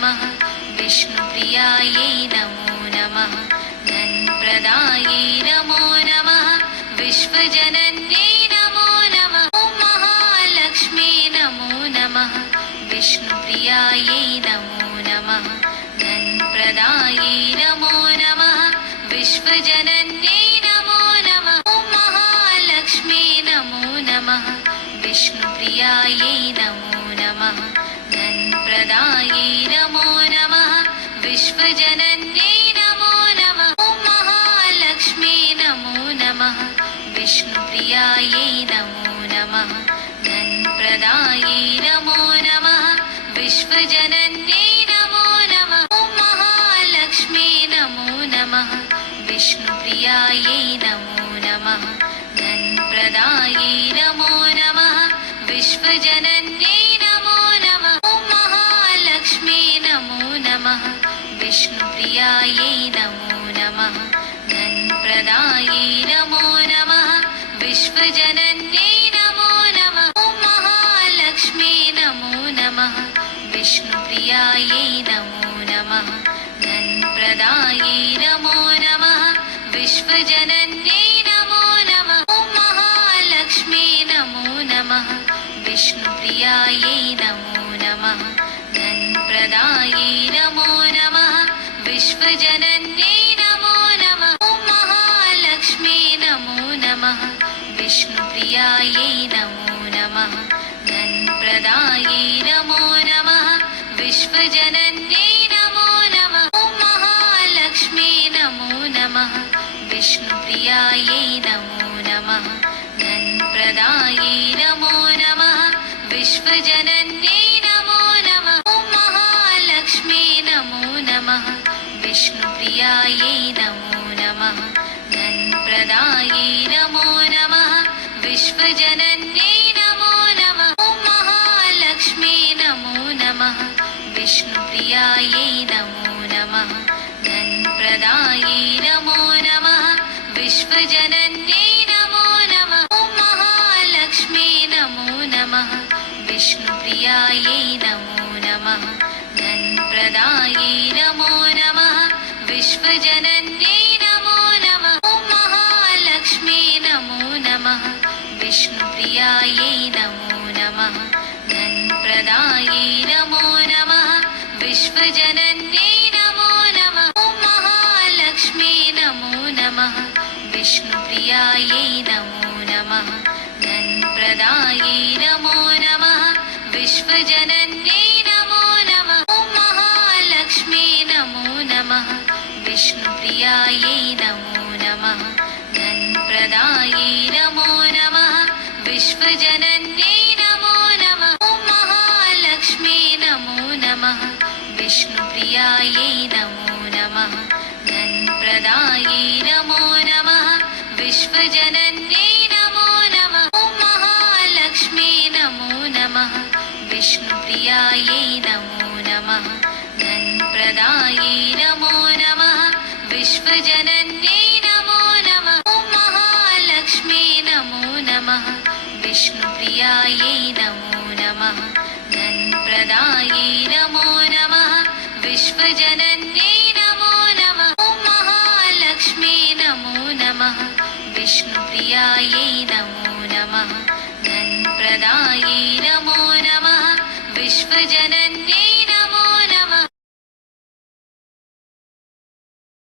नमः विष्णुप्रियायै नमो नमः धनप्रदायै नमो नमः विश्वजनन्यै नमो नमः ॐ महालक्ष्मी नमो नमः विष्णुप्रियायै नमो नमः धनप्रदायै नमो नमः विश्वजनन्यै नमो नमः ॐ महालक्ष्मी नमो नमः विष्णुप्रियायै नमो नमः धनप्रदायै नमो नमः विश्वजनन्यै नमो नमः ॐ महालक्ष्मी नमो नमः विष्णुप्रियायै नमो नमः धनप्रदायै नमो नमः विश्वजनन्यै नमो नमः ॐ महालक्ष्मी नमो नमः विष्णुप्रियायै नमो नमः धनप्रदायै नमो नमः विश्वजनन्यै नमो नमः ॐ महालक्ष्मी नमो नमः विष्णुप्रियायै नमो नमः धनप्रदायै नमो नमः विश्वजनन्यै नमो नमः ॐ महालक्ष्मी नमो नमः विष्णुप्रियायै नमो नमः धनप्रदायै नमो नमः विश्वजनन्यै नमो नमः ॐ महालक्ष्मी नमो नमः विष्णुप्रियायै नमो नमः धनप्रदायै नमो नमः विश्वजनन्यै नमो नमः ॐ महालक्ष्मी नमो नमः विष्णुप्रियायै नमो नमः धनप्रदायै नमो नमः विश्वजनन्यै नमो नमः ॐ महालक्ष्मी नमो नमः विष्णुप्रियायै नमो नमः धनप्रदायै नमो नमः विश्वजनन्यै नमो नमः ॐ महालक्ष्मी नमो नमः विष्णुप्रियायै नमो नमः धनप्रदायै नमो नमः विश्वजनन्यै नमो नमः ॐ महालक्ष्मी नमो नमः विष्णुप्रियायै नमो नमः धनप्रदायै नमो नमः विश्वजनन्यै नमो नमः ॐ महालक्ष्मी नमो नमः विष्णुप्रियायै नमो नमः धनप्रदायै नमो नमः विश्वजनन्यै नमो नमः ॐ महालक्ष्मी नमो नमः विष्णुप्रियायै नमो नमः धनप्रदायै नमो नमः विश्वजनन्यै नमो नमः ॐ महालक्ष्मी नमो नमः विष्णुप्रियायै नमो नमः धनप्रदायै नमो नमः विश्वजनन्यै नमो नमः ॐ महालक्ष्मी नमो नमः विष्णुप्रियायै नमो नमः धनप्रदायै नमो नमः विश्वजनन्यै नमो नमः ॐ महालक्ष्मी नमो नमः विष्णुप्रियायै नमो नमः धनप्रदायै नमो नमः विश्वजनन्यै नमो नमः ॐ महालक्ष्मी नमो नमः विष्णुप्रियायै नमो नमः धनप्रदायै नमो नमः विश्वजनन्यै नमो नमः ॐ महालक्ष्मी नमो नमः विष्णुप्रियायै नमो नमः धनप्रदायै नमो नमः विश्वजनन्यै नमो नमः ॐ महालक्ष्मी नमो नमः विष्णुप्रियायै नमो नमः धनप्रदायै नमो नमः विश्वजनन्यै